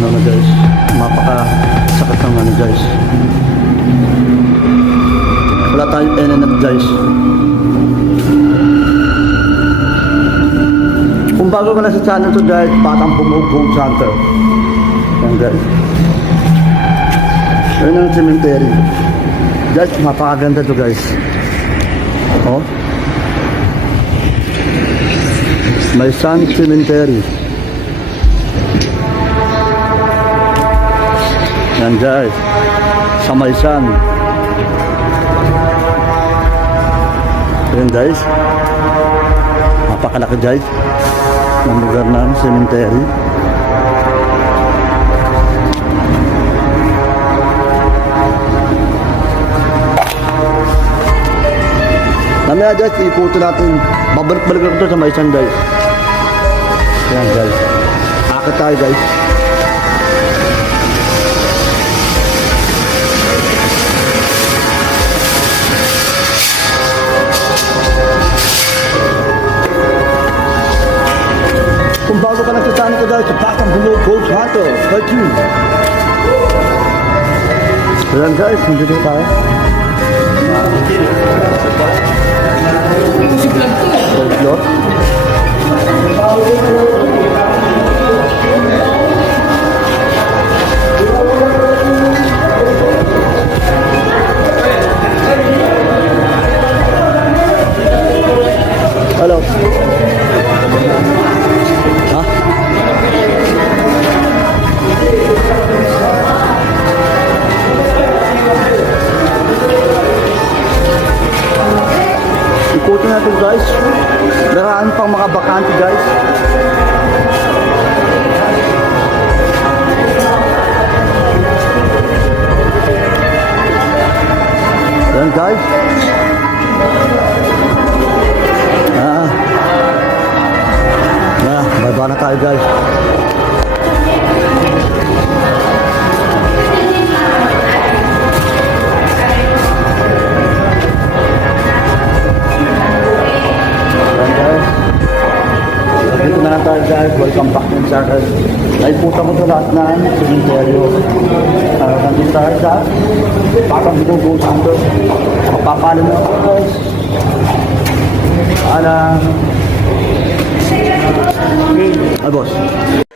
Ano guys, mapaka sakit ng ano guys. Wala tayong NNF guys. Kung bago ka na sa channel to guys, batang bumugbong hunter. Yan guys. Yan ang cemetery. Guys, mapakaganda to guys. Oh. May Sun Cemetery. Yan guys. Sa may Sun. Yan guys. Napakalaki guys. Ng lugar ng cemetery. Mamaya guys, iputo natin. Babalik-balik ako to sa may Sun guys. Yan guys. Akit tayo guys. Kung bago ka lang sa channel ko guys, sa Batang Bulog Gold Hunter. Thank you. Ayan guys, nandito tayo. Gold floor. Ikutin natin guys. Daraan pang mga bakante guys. Yan guys. Ah. Yeah, bye-bye na tayo guys. Na tayo guys. Welcome back din sa akin. Naiputa ko sa lahat ng cementerio. Uh, nandito tayo sa Patang Binugo Santo. Magpapalo na ako guys. Paalam. Ay boss.